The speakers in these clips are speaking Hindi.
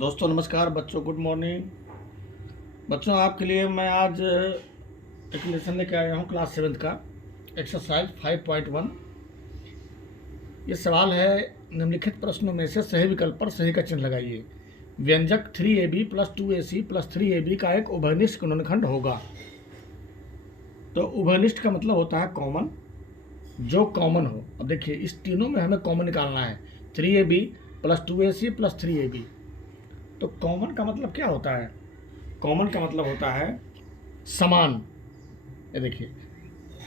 दोस्तों नमस्कार। बच्चों गुड मॉर्निंग। बच्चों आपके लिए मैं आज एक लेसन लेके आया हूँ क्लास 7 का एक्सरसाइज 5.1। ये सवाल है, निम्नलिखित प्रश्नों में से सही विकल्प पर सही का चिन्ह लगाइए। व्यंजक 3ab + 2ac + 3ab का एक उभयनिष्ठ गुणनखंड होगा। तो उभयनिष्ठ का मतलब होता है कॉमन, जो कॉमन हो। अब देखिए इस तीनों में हमें कॉमन निकालना है, 3ab + 2ac + 3ab। तो कॉमन का मतलब क्या होता है? कॉमन का मतलब होता है समान। ये देखिए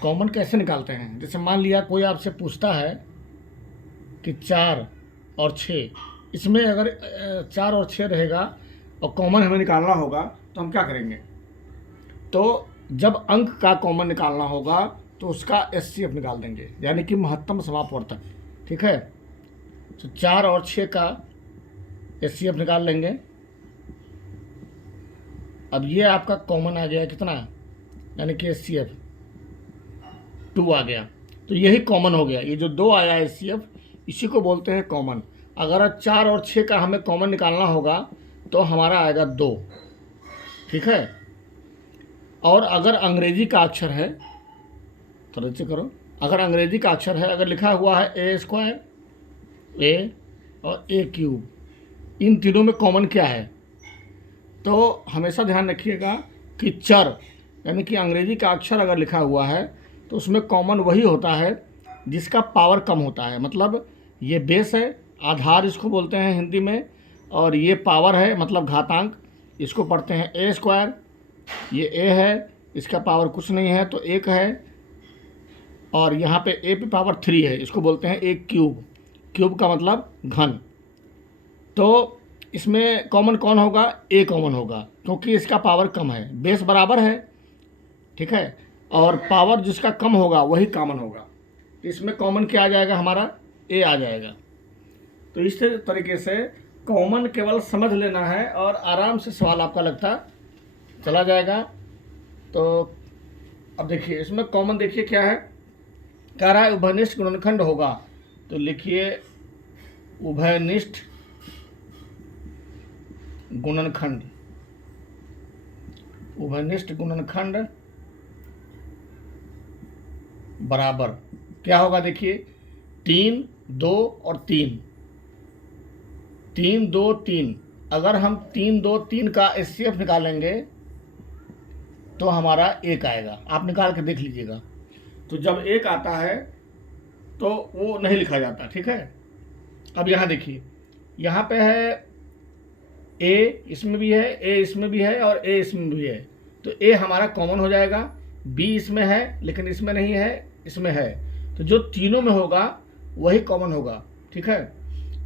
कॉमन कैसे निकालते हैं। जैसे मान लिया कोई आपसे पूछता है कि 4 और 6, इसमें अगर 4 और 6 रहेगा और कॉमन हमें निकालना होगा तो हम क्या करेंगे? तो जब अंक का कॉमन निकालना होगा तो उसका एचसीएफ निकाल देंगे, यानी कि महत्तम समापवर्तक। ठीक है, तो 4 और 6 का एचसीएफ निकाल लेंगे। अब ये आपका कॉमन आ गया कितना, यानी कि एचसीएफ 2 आ गया। तो यही कॉमन हो गया। ये जो 2 आया एचसीएफ, इसी को बोलते हैं कॉमन। अगर 4 और 6 का हमें कॉमन निकालना होगा तो हमारा आएगा 2। ठीक है, और अगर अंग्रेजी का अक्षर है, थोड़ा नीचे करो, अगर अंग्रेजी का अक्षर है, अगर लिखा हुआ है a² a और a³, इन तीनों में कॉमन क्या है? तो हमेशा ध्यान रखिएगा कि चर, यानी कि अंग्रेजी का अक्षर अगर लिखा हुआ है तो उसमें कॉमन वही होता है जिसका पावर कम होता है। मतलब ये बेस है, आधार इसको बोलते हैं हिंदी में, और ये पावर है मतलब घातांक, इसको पढ़ते हैं a²। ये a है, इसका पावर कुछ नहीं है तो 1 है, और यहाँ पे a पे पावर 3 है, इसको बोलते हैं a³। क्यूब का मतलब घन। तो इसमें कॉमन कौन होगा? ए कॉमन होगा, क्योंकि इसका पावर कम है, बेस बराबर है। ठीक है, और पावर जिसका कम होगा वही कॉमन होगा। इसमें कॉमन क्या आ जाएगा? हमारा ए आ जाएगा। तो इस तरीके से कॉमन केवल समझ लेना है और आराम से सवाल आपका लगता चला जाएगा। तो अब देखिए इसमें कॉमन देखिए क्या है, कह रहा है उभयनिष्ठ गुणनखंड होगा। तो लिखिए उभयनिष्ठ गुणनखंड। उभयनिष्ठ गुणनखंड बराबर क्या होगा? देखिए 3, 2 और 3, 3, 2, 3। अगर हम 3, 2, 3 का एचसीएफ निकालेंगे तो हमारा 1 आएगा। आप निकाल के देख लीजिएगा। तो जब 1 आता है तो वो नहीं लिखा जाता। ठीक है, अब यहाँ देखिए, यहाँ पे है ए, इसमें भी है, ए इसमें भी है, और ए इसमें भी है। तो ए हमारा कॉमन हो जाएगा। बी इसमें है लेकिन इसमें नहीं है, इसमें है। तो जो तीनों में होगा वही कॉमन होगा। ठीक है,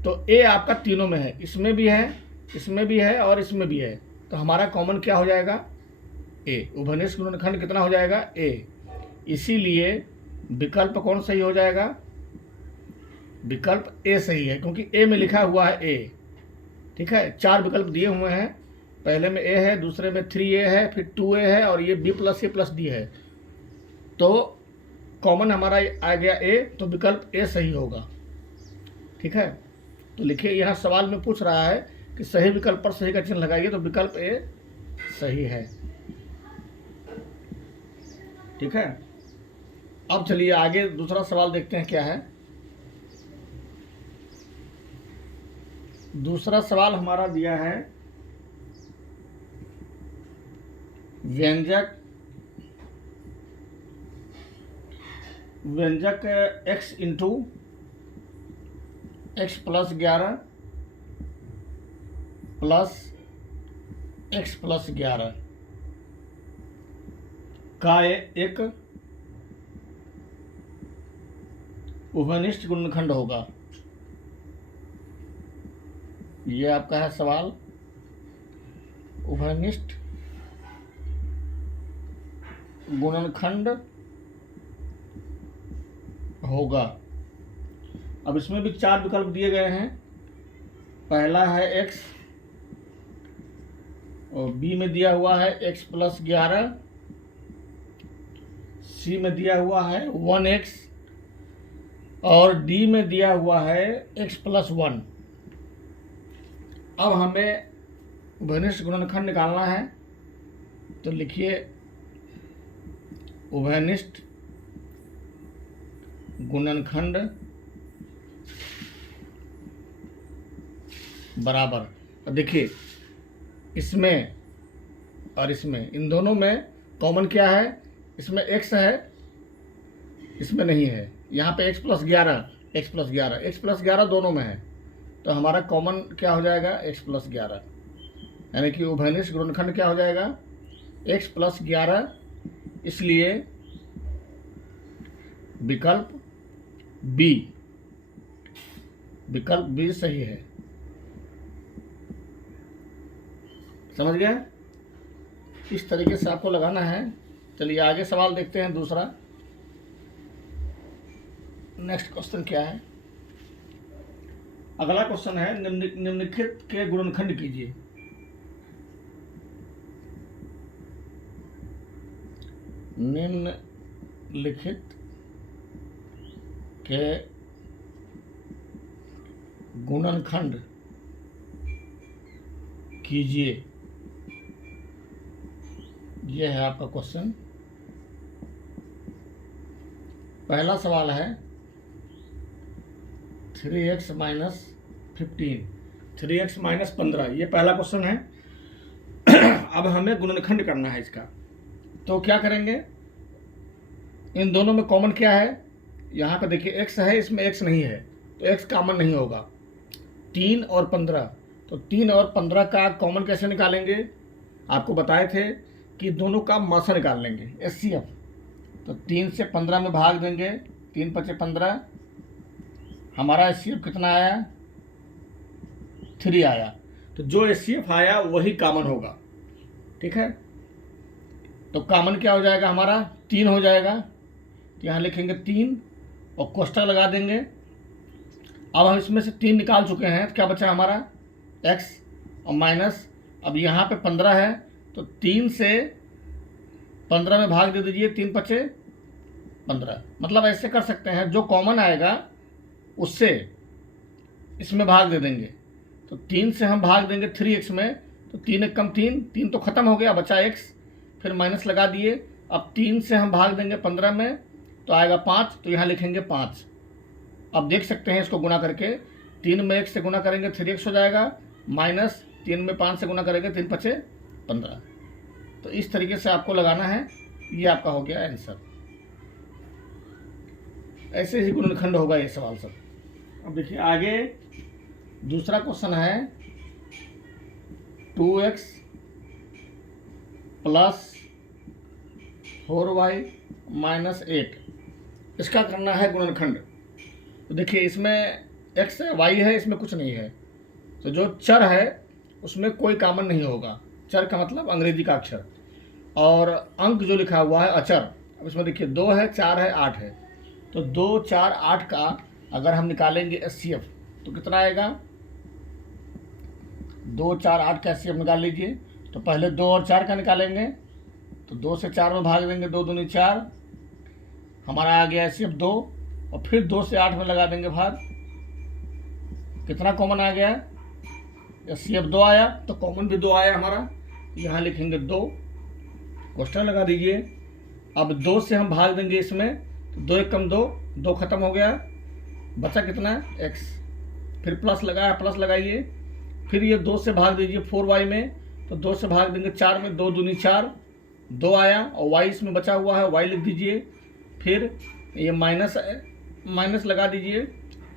तो ए आपका तीनों में है, इसमें भी है, इसमें भी है और इसमें भी है। तो हमारा कॉमन क्या हो जाएगा? ए। उभयनिष्ठ गुणनखंड कितना हो जाएगा? ए। इसीलिए विकल्प कौन सही हो जाएगा? विकल्प ए सही है, क्योंकि ए में लिखा हुआ है ए। ठीक है, 4 विकल्प दिए हुए हैं, पहले में ए है, दूसरे में 3a है, फिर 2a है, और ये b + a + d है। तो कॉमन हमारा आ गया ए, तो विकल्प ए सही होगा। ठीक है, तो लिखिए यहाँ सवाल में पूछ रहा है कि सही विकल्प पर सही का चिन्ह लगाइए, तो विकल्प ए सही है। ठीक है, अब चलिए आगे दूसरा सवाल देखते हैं क्या है। दूसरा सवाल हमारा दिया है व्यंजक x × x + 11 + x + 11 का एक उभयनिष्ठ गुणनखंड होगा। ये आपका है सवाल, उभयनिष्ठ गुणनखंड होगा। अब इसमें भी 4 विकल्प दिए गए हैं। पहला है x, और बी में दिया हुआ है x + 11, सी में दिया हुआ है 1x, और डी में दिया हुआ है x + 1। अब हमें उभयनिष्ठ गुणनखंड निकालना है तो लिखिए उभयनिष्ठ गुणनखंड बराबर, अब देखिए इसमें और इसमें, इन दोनों में कॉमन क्या है, इसमें x है, इसमें नहीं है। यहाँ पे x + 11, x + 11, x + 11 दोनों में है, तो हमारा कॉमन क्या हो जाएगा, x + 11, यानी कि उभयनिष्ठ गुणनखंड क्या हो जाएगा, x + 11। इसलिए विकल्प बी सही है। समझ गए? इस तरीके से आपको लगाना है। चलिए आगे सवाल देखते हैं दूसरा। नेक्स्ट क्वेश्चन क्या है? अगला क्वेश्चन है निम्नलिखित के गुणनखंड कीजिए। निम्नलिखित के गुणनखंड कीजिए, ये है आपका क्वेश्चन। पहला सवाल है 3x - 15, 3x - 15, ये पहला क्वेश्चन है। अब हमें गुणनखंड करना है इसका, तो क्या करेंगे, इन दोनों में कॉमन क्या है, यहाँ पे देखिए x है, इसमें x नहीं है, तो x कॉमन नहीं होगा। 3 और 15, तो 3 और 15 का कॉमन कैसे निकालेंगे, आपको बताए थे कि दोनों का मासा निकाल लेंगे, HCF। तो 3 से 15 में भाग देंगे, 3 × 5 = 15, हमारा HCF कितना आया, 3 आया। तो जो HCF आया वही कॉमन होगा, ठीक है। तो कॉमन क्या हो जाएगा हमारा, 3 हो जाएगा। तो यहाँ लिखेंगे 3 और कोष्टक लगा देंगे। अब हम इसमें से 3 निकाल चुके हैं, तो क्या बचा हमारा, x और माइनस, अब यहाँ पे 15 है, तो 3 से 15 में भाग दे दीजिए, 3 × 5 = 15। मतलब ऐसे कर सकते हैं, जो कॉमन आएगा उससे इसमें भाग दे देंगे। तो 3 से हम भाग देंगे 3x में, तो 3 × 1 = 3, 3 तो खत्म हो गया, बचा x, फिर माइनस लगा दिए। अब 3 से हम भाग देंगे 15 में, तो आएगा 5, तो यहाँ लिखेंगे 5। अब देख सकते हैं इसको गुना करके, 3 में 1 से गुना करेंगे 3x हो जाएगा, माइनस 3 में 5 से गुना करेंगे 3 × 5 = 15। तो इस तरीके से आपको लगाना है, ये आपका हो गया आंसर। ऐसे ही गुणनखंड होगा ये सवाल सब। अब देखिए आगे दूसरा क्वेश्चन है 2x + 4y - 8, इसका करना है गुणनखंड। तो देखिए इसमें x है, y है, इसमें कुछ नहीं है, तो जो चर है उसमें कोई कॉमन नहीं होगा। चर का मतलब अंग्रेजी का अक्षर, और अंक जो लिखा हुआ है अचर। अब इसमें देखिए 2 है, 4 है, 8 है, तो 2, 4, 8 का अगर हम निकालेंगे HCF तो कितना आएगा, 2, 4, 8 का HCF निकाल लीजिए। तो पहले 2 और 4 का निकालेंगे, तो 2 से 4 में भाग देंगे, 2 दूनी 4, हमारा आ गया HCF 2, और फिर 2 से 8 में लगा देंगे भाग, कितना कॉमन आ गया, HCF 2 आया, तो कॉमन भी 2 आया हमारा। यहाँ लिखेंगे 2, कोष्टक लगा दीजिए। अब 2 से हम भाग देंगे इसमें, तो 2 × 1 = 2, 2 खत्म हो गया, बचा कितना, x, फिर प्लस लगाया, प्लस लगाइए, फिर ये 2 से भाग दीजिए 4y में, तो 2 से भाग देंगे 4 में, 2 दूनी 4, 2 आया, और y इसमें बचा हुआ है, y लिख दीजिए, फिर ये माइनस लगा दीजिए,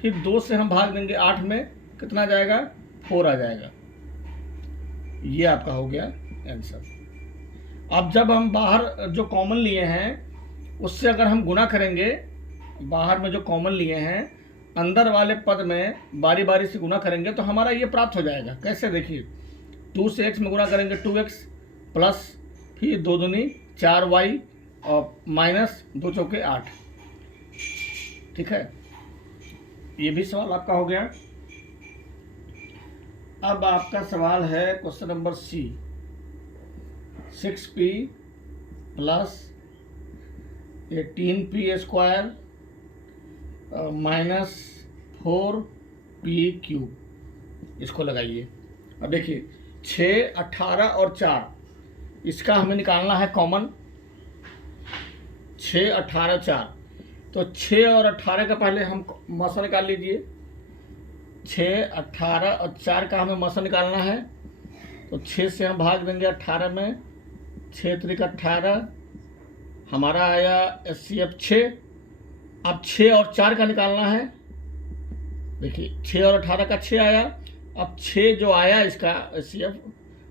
फिर 2 से हम भाग देंगे 8 में, कितना जाएगा, 4 आ जाएगा। ये आपका हो गया आंसर। अब जब हम बाहर जो कॉमन लिए हैं उससे अगर हम गुना करेंगे, बाहर में जो कॉमन लिए हैं अंदर वाले पद में बारी बारी से गुना करेंगे, तो हमारा ये प्राप्त हो जाएगा। कैसे, देखिए 2 से x में गुना करेंगे 2x, प्लस फिर 2 दूनी 4y, और माइनस 2 चौके 8, ठीक है। ये भी सवाल आपका हो गया। अब आपका सवाल है question number C, 6p + 18p² - 4p³, इसको लगाइए। अब देखिए 6, 18 और 4 इसका हमें निकालना है कॉमन। 6, 18, 4 तो 6 और 18 का पहले हम मौसा निकाल लीजिए। 6, 18 और 4 का हमें मौसा निकालना है। तो 6 से हम भाग देंगे 18 में, 6 त्रिक 18 हमारा आया HCF 6। अब 6 और 4 का निकालना है। देखिए 6 और 18 का 6 आया। अब 6 जो आया इसका HCF,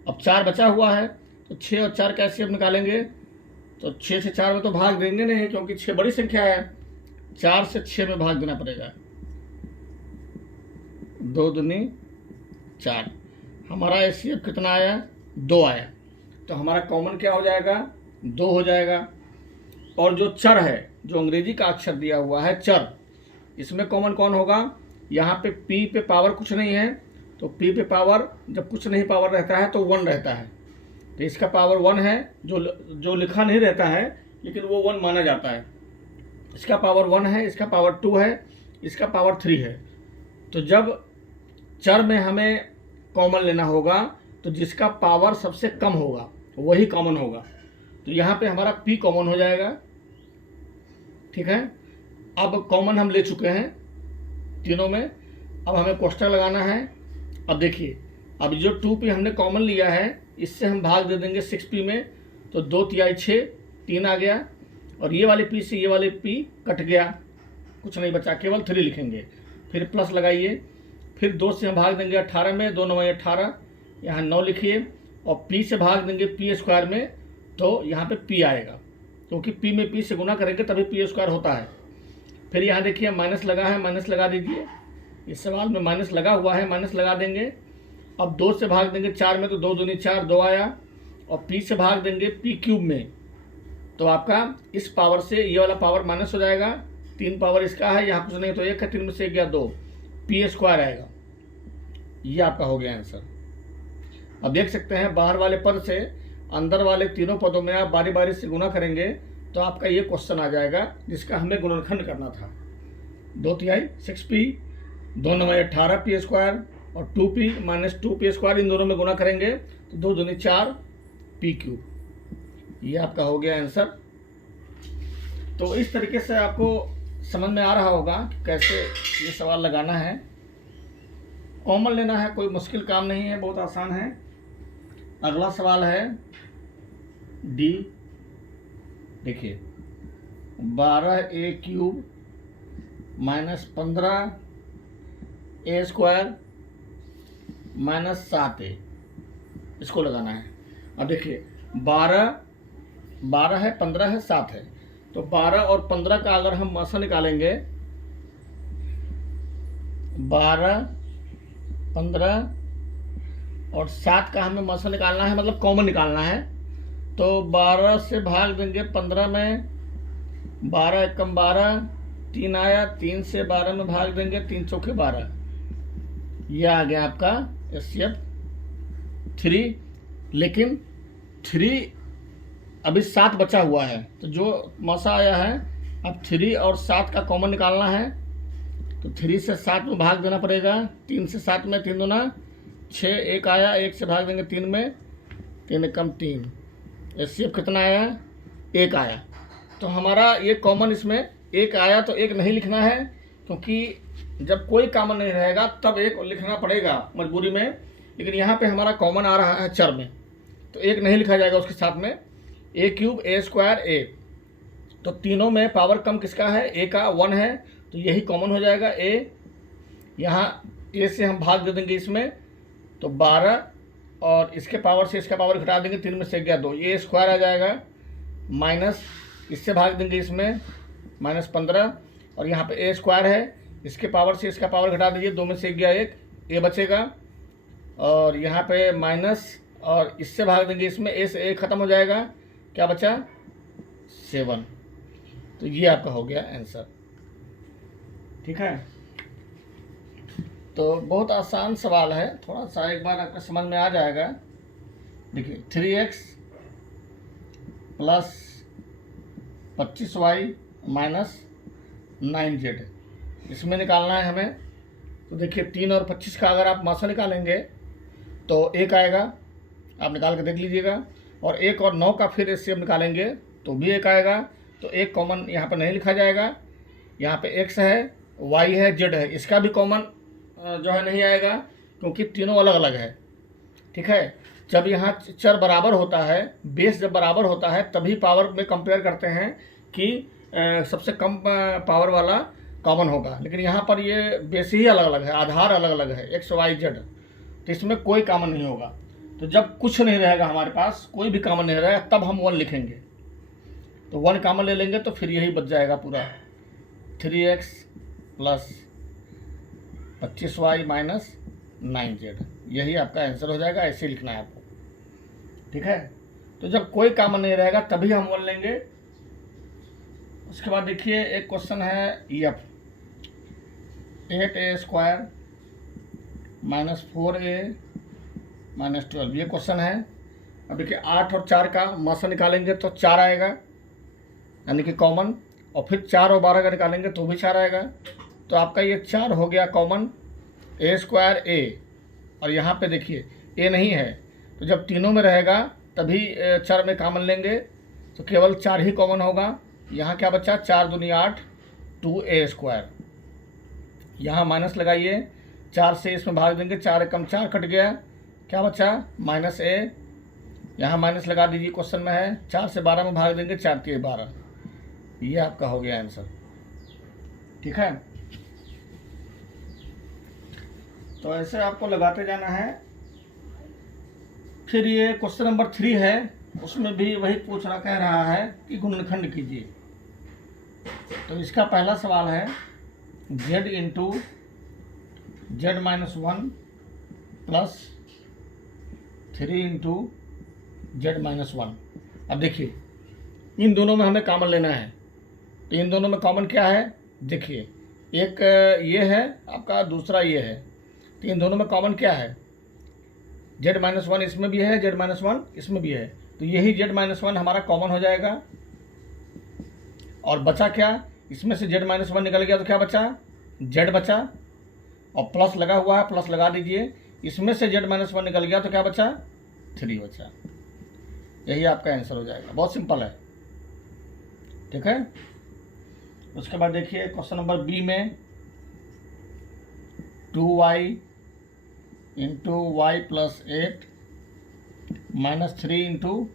अब 4 बचा हुआ है तो 6 और 4 का HCF निकालेंगे। तो 6 से 4 में तो भाग देंगे नहीं क्योंकि 6 बड़ी संख्या है, 4 से 6 में भाग देना पड़ेगा। 2 दूनी 4 हमारा HCF कितना आया? 2 आया। तो हमारा कॉमन क्या हो जाएगा? 2 हो जाएगा। और जो चर है, जो अंग्रेजी का अक्षर दिया हुआ है चर, इसमें कॉमन कौन होगा? यहाँ पे p पे पावर कुछ नहीं है तो p पे पावर जब कुछ नहीं पावर रहता है तो 1 रहता है। तो इसका पावर 1 है, जो लिखा नहीं रहता है लेकिन वो 1 माना जाता है। इसका पावर 1 है, इसका पावर 2 है, इसका पावर 3 है। तो जब चर में हमें कॉमन लेना होगा तो जिसका पावर सबसे कम होगा वही कॉमन होगा। तो यहाँ पे हमारा p कॉमन हो जाएगा। ठीक है, अब कॉमन हम ले चुके हैं तीनों में। अब हमें कोष्टक लगाना है। अब देखिए, अब जो 2p हमने कॉमन लिया है इससे हम भाग दे देंगे 6p में। तो 2 तिहाई 6, 3 आ गया। और ये वाले p से ये वाले p कट गया, कुछ नहीं बचा, केवल 3 लिखेंगे। फिर प्लस लगाइए, फिर 2 से हम भाग देंगे 18 में, 2 9 18, यहाँ 9 लिखिए। और p से भाग देंगे p स्क्वायर में, तो यहाँ पे p आएगा क्योंकि p में p से गुना करेंगे तभी p स्क्वायर होता है। फिर यहाँ देखिए माइनस लगा है, माइनस लगा दीजिए। इस सवाल में माइनस लगा हुआ है, माइनस लगा देंगे। अब 2 से भाग देंगे 4 में तो 2 दूनी 4, 2 आया। और p से भाग देंगे p क्यूब में, तो आपका इस पावर से ये वाला पावर माइनस हो जाएगा। 3 पावर इसका है, यहाँ कुछ नहीं तो 1 है, 3 में से 1 गया 2, p स्क्वायर आएगा। ये आपका हो गया आंसर। अब देख सकते हैं बाहर वाले पद से अंदर वाले तीनों पदों में आप बारी बारी से गुना करेंगे तो आपका ये क्वेश्चन आ जाएगा जिसका हमें गुणनखंड करना था। 2 तिहाई 6p, 2 9 18 p स्क्वायर और 2p माइनस 2p स्क्वायर, इन दोनों में गुना करेंगे तो 2 दूनी 4 p क्यूब। ये आपका हो गया आंसर। तो इस तरीके से आपको समझ में आ रहा होगा कि कैसे ये सवाल लगाना है। कॉमन लेना है, कोई मुश्किल काम नहीं है, बहुत आसान है। अगला सवाल है डी। देखिए 12a cube minus 15a square minus 7a, इसको लगाना है। अब देखिए 12 है, 15 है, 7 है। तो 12 और 15 का अगर हम मौसा निकालेंगे, 12, 15 और 7 का हमें मौसा निकालना है, मतलब कॉमन निकालना है। तो 12 से भाग देंगे 15 में, 12 एकम 12, 3 आया। 3 से 12 में भाग देंगे, 3 चौके 12। यह आ गया आपका HCF 3। लेकिन 3 अभी 7 बचा हुआ है, तो जो मौसा आया है अब 3 और 7 का कॉमन निकालना है। तो 3 से 7 में भाग देना पड़ेगा। 3 से 7 में 3 दूना 6, 1 आया, 1 से भाग देंगे 3 में, 3 एकम 3। HCF कितना आया? 1 आया। तो हमारा ये कॉमन इसमें 1 आया, तो 1 नहीं लिखना है क्योंकि जब कोई कॉमन नहीं रहेगा तब 1 लिखना पड़ेगा मजबूरी में। लेकिन यहाँ पे हमारा कॉमन आ रहा है चर में, तो 1 नहीं लिखा जाएगा उसके साथ में। a cube a square a, तो तीनों में पावर कम किसका है? a का 1 है, तो यही कॉमन हो जाएगा a। यहाँ a से हम भाग दे देंगे इसमें, तो 12 और इसके पावर से इसका पावर घटा देंगे, 3 में से गया 2, ये स्क्वायर आ जाएगा। माइनस इससे भाग देंगे इसमें, माइनस 15 और यहाँ पे a स्क्वायर है, इसके पावर से इसका पावर घटा दीजिए, 2 में से गया 1, a बचेगा। और यहाँ पे माइनस और इससे भाग देंगे इसमें, a से a खत्म हो जाएगा, क्या बचा? 7। तो ये आपका हो गया आंसर। ठीक है, तो बहुत आसान सवाल है, थोड़ा सा एक बार आपका समझ में आ जाएगा। देखिए 3x plus 25y minus 9z, इसमें निकालना है हमें। तो देखिए 3 और 25 का अगर आप मौसा निकालेंगे तो 1 आएगा, आप निकाल के देख लीजिएगा। और 1 और 9 का फिर एचसीएफ निकालेंगे तो भी 1 आएगा। तो एक कॉमन यहाँ पर नहीं लिखा जाएगा, यहाँ पे x है, y है, z है, इसका भी कॉमन जो है नहीं आएगा क्योंकि तीनों अलग अलग है। ठीक है, जब यहाँ चर बराबर होता है, बेस जब बराबर होता है तभी पावर में कंपेयर करते हैं कि सबसे कम पावर वाला कॉमन होगा, लेकिन यहाँ पर ये बेस ही अलग अलग है, आधार अलग अलग है x y z, तो इसमें कोई कॉमन नहीं होगा। तो जब कुछ नहीं रहेगा हमारे पास, कोई भी कॉमन नहीं रहेगा, तब हम 1 लिखेंगे। तो 1 कॉमन ले लेंगे तो फिर यही बच जाएगा पूरा 3x plus 25y minus 9z, यही आपका आंसर हो जाएगा। ऐसे लिखना है आपको। ठीक है, तो जब कोई कॉमन नहीं रहेगा तभी हम 1 लेंगे। उसके बाद देखिए एक क्वेश्चन है F, 8a² minus 4a minus 12, ये क्वेश्चन है। अब देखिए 8 और 4 का मासा निकालेंगे तो 4 आएगा, यानी कि कॉमन, और फिर 4 और 12 का निकालेंगे तो भी 4 आएगा। तो आपका ये 4 हो गया कॉमन, a² a, और यहाँ पे देखिए a नहीं है, तो जब तीनों में रहेगा तभी चर में कॉमन लेंगे, तो केवल 4 ही कॉमन होगा। यहाँ क्या बचा, 4 दूनी 8, 2a²। यहाँ माइनस लगाइए, 4 से इसमें भाग देंगे, 4 एकम 4 कट गया, क्या बचा माइनस a, यहाँ माइनस लगा दीजिए, क्वेश्चन में है 4 से 12 में भाग देंगे, 4 के 12, ये आपका हो गया आंसर। ठीक है, तो ऐसे आपको लगाते जाना है। फिर ये क्वेश्चन नंबर 3 है, उसमें भी वही कह रहा है कि गुणनखंड कीजिए। तो इसका पहला सवाल है z into z minus 1 plus 3 into z minus 1। अब देखिए इन दोनों में हमें कॉमन लेना है, तो इन दोनों में कॉमन क्या है, देखिए एक ये है आपका, दूसरा ये है, तो इन दोनों में कॉमन क्या है, z माइनस 1 इसमें भी है, z माइनस 1 इसमें भी है, तो यही z माइनस 1 हमारा कॉमन हो जाएगा। और बचा क्या, इसमें से z माइनस 1 निकल गया तो क्या बचा, z बचा, और प्लस लगा हुआ है, प्लस लगा दीजिए, इसमें से z माइनस 1 निकल गया तो क्या बचा, 3 बचा। यही आपका आंसर हो जाएगा, बहुत सिंपल है। ठीक है, उसके बाद देखिए क्वेश्चन नंबर बी में 2y into Y plus 8 minus 3 into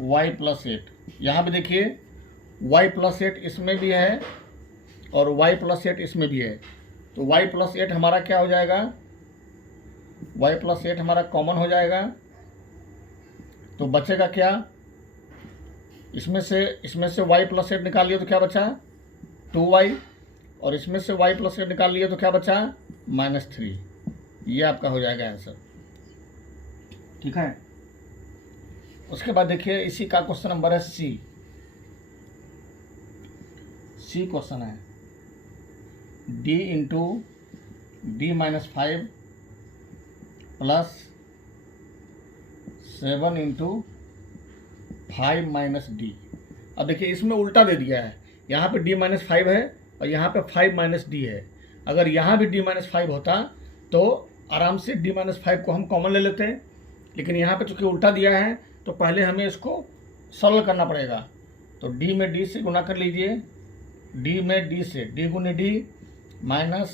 Y plus 8। यहाँ भी देखिए y प्लस 8 इसमें भी है और y प्लस 8 इसमें भी है, तो y प्लस 8 हमारा क्या हो जाएगा, y प्लस 8 हमारा कॉमन हो जाएगा। तो बचेगा क्या, इसमें से y प्लस 8 निकाल लिया तो क्या बचा, 2y, और इसमें से y प्लस 8 निकाल लिया तो क्या बचा, माइनस 3। ये आपका हो जाएगा आंसर। ठीक है, उसके बाद देखिए इसी का क्वेश्चन नंबर है सी क्वेश्चन है, d into D minus 5 plus 7 into 5 minus D. अब देखिए इसमें उल्टा दे दिया है, यहाँ पे d माइनस 5 है और यहाँ पे 5 माइनस डी है। अगर यहाँ भी d माइनस 5 होता तो आराम से d माइनस 5 को हम कॉमन ले लेते हैं, लेकिन यहाँ पे चूँकि उल्टा दिया है तो पहले हमें इसको सॉल्व करना पड़ेगा। तो d में d से गुना कर लीजिए, d में d से, d गुने d माइनस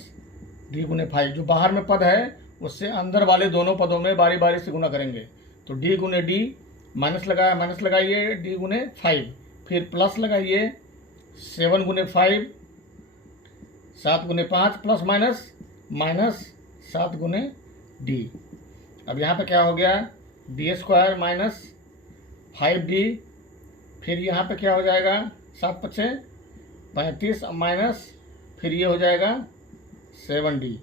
d गुने 5, जो बाहर में पद है उससे अंदर वाले दोनों पदों में बारी बारी से गुना करेंगे। तो d गुने d, माइनस लगाइए d गुने 5, फिर प्लस लगाइए 7 गुने 5, 7 गुने 5 प्लस माइनस 7 गुने d। अब यहाँ पे क्या हो गया, d² माइनस 5d, फिर यहाँ पे क्या हो जाएगा, 7 पचे 35 माइनस, फिर ये हो जाएगा 7d।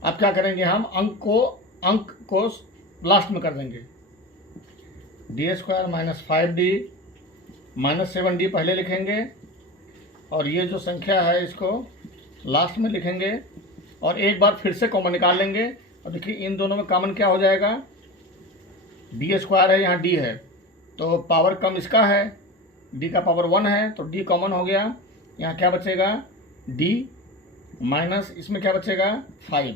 अब क्या करेंगे, हम अंक को लास्ट में कर देंगे, d² minus 5d minus 7d पहले लिखेंगे और ये जो संख्या है इसको लास्ट में लिखेंगे, और एक बार फिर से कॉमन निकाल लेंगे। और देखिए इन दोनों में कॉमन क्या हो जाएगा, d² है, यहाँ d है, तो पावर कम इसका है, d का पावर 1 है, तो d कॉमन हो गया। यहाँ क्या बचेगा, d माइनस इसमें क्या बचेगा 5,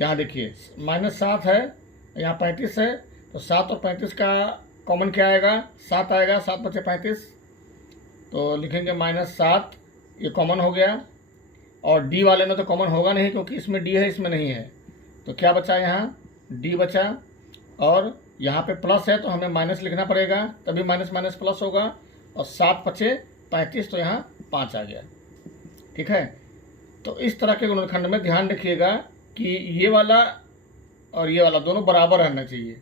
यहाँ देखिए -7 है, यहाँ 35 है, तो 7 और 35 का कॉमन क्या आएगा? 7 आएगा, 7 बचे 35, तो लिखेंगे -7, ये कॉमन हो गया। और डी वाले में तो कॉमन होगा नहीं क्योंकि इसमें डी है, इसमें नहीं है, तो क्या बचा यहाँ? डी बचा। और यहाँ पे प्लस है तो हमें माइनस लिखना पड़ेगा, तभी माइनस माइनस प्लस होगा। और 7 बचे 35, तो यहाँ 5 आ गया। ठीक है, तो इस तरह के गुणनखंड में ध्यान रखिएगा कि ये वाला और ये वाला दोनों बराबर रहना चाहिए।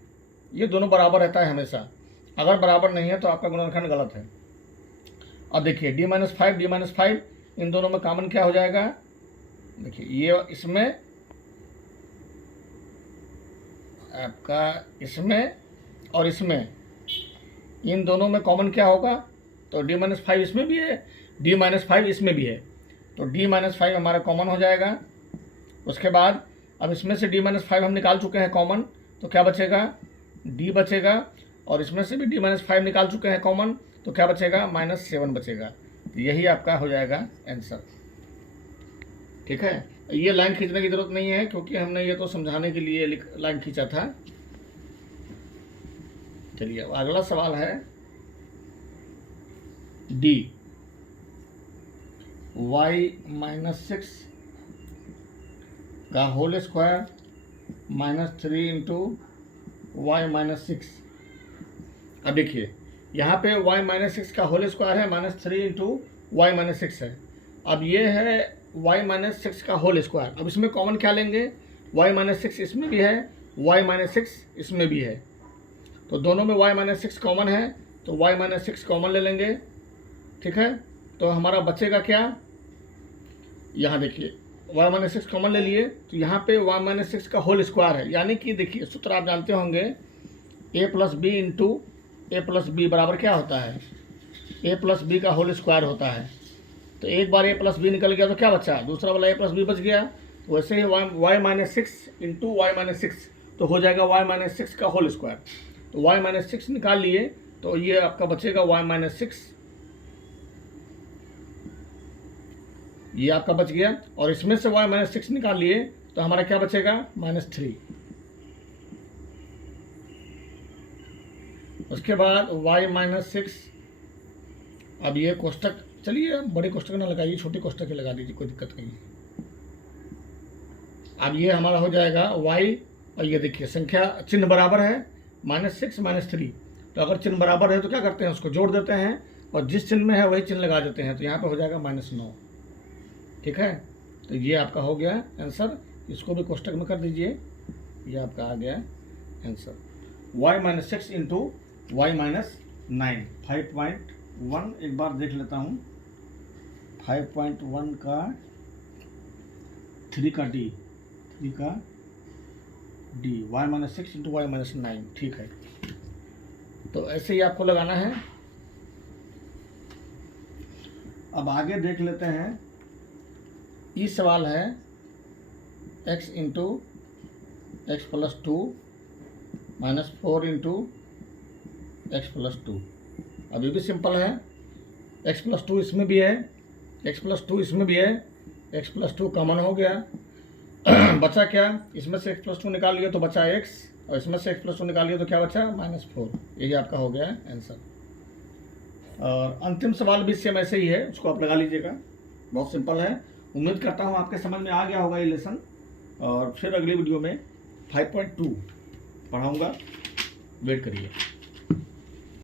ये दोनों बराबर रहता है हमेशा, अगर बराबर नहीं है तो आपका गुणनखंड गलत है। अब देखिए D-5, D-5, इन दोनों में कॉमन क्या हो जाएगा? देखिए ये इसमें आपका, इसमें और इसमें, इन दोनों में कॉमन क्या होगा? तो D-5 इसमें भी है, D-5 इसमें भी है, तो D-5 हमारा कॉमन हो जाएगा। उसके बाद अब इसमें से D-5 हम निकाल चुके हैं कॉमन, तो क्या बचेगा? D बचेगा। और इसमें से भी D-5 निकाल चुके हैं कॉमन, तो क्या बचेगा? -7 बचेगा। तो यही आपका हो जाएगा आंसर। ठीक है, ये लाइन खींचने की जरूरत नहीं है क्योंकि हमने ये तो समझाने के लिए लाइन खींचा था। चलिए अब अगला सवाल है डी, y-6 का होल स्क्वायर -3 × y-6। अब देखिए यहाँ पे y-6 का होल स्क्वायर है, -3 × y-6 है। अब ये है y-6 का होल स्क्वायर। अब इसमें कॉमन क्या लेंगे? y-6 इसमें भी है, y-6 इसमें भी है, तो दोनों में y-6 कॉमन है, तो y-6 कॉमन ले लेंगे। ठीक है, तो हमारा बचेगा क्या? यहाँ देखिए y-6 कॉमन ले लिए, तो यहाँ पे y-6 का होल स्क्वायर है, यानी कि देखिए सूत्र आप जानते होंगे, a + b × a + b बराबर क्या होता है? a + b का होल स्क्वायर होता है। तो एक बार a + b निकल गया तो क्या बचा? दूसरा वाला a + b बच गया। तो वैसे ही y-6 × y-6 तो हो जाएगा y-6 का होल स्क्वायर। तो y-6 निकाल लिए, तो ये आपका बचेगा y-6, ये आपका बच गया। और इसमें से y-6 निकाल लिए, तो हमारा क्या बचेगा? -3। उसके बाद y-6, अब ये कोष्टक, चलिए बड़े कोष्टक ना लगाइए, छोटे कोष्टक ही लगा दीजिए, कोई दिक्कत नहीं है। अब ये हमारा हो जाएगा y, और ये देखिए संख्या चिन्ह बराबर है, -6 -3, तो अगर चिन्ह बराबर है तो क्या करते हैं? उसको जोड़ देते हैं, और जिस चिन्ह में है वही चिन्ह लगा देते हैं, तो यहाँ पे हो जाएगा -9। ठीक है, तो ये आपका हो गया आंसर। इसको भी कोष्टक में कर दीजिए, ये आपका आ गया आंसर। y-6 × y-9, 5.1 एक बार देख लेता हूँ। 5.1 का 3 का d, y-6 × y-9। ठीक है, तो ऐसे ही आपको लगाना है। अब आगे देख लेते हैं, ये सवाल है x × x + 2 -4 × x + 2। अब ये भी सिंपल है, x + 2 इसमें भी है, x + 2 इसमें भी है, x + 2 कॉमन हो गया। बचा क्या? इसमें से x + 2 निकाल लिया तो बचा x, और इसमें से x + 2 निकाल लिया तो क्या बचा? -4। यही आपका हो गया आंसर। और अंतिम सवाल भी सेम ऐसे ही है, उसको आप लगा लीजिएगा, बहुत सिंपल है। उम्मीद करता हूँ आपके समझ में आ गया होगा ये लेसन, और फिर अगली वीडियो में 5.2 पढ़ाऊँगा, वेट करिए।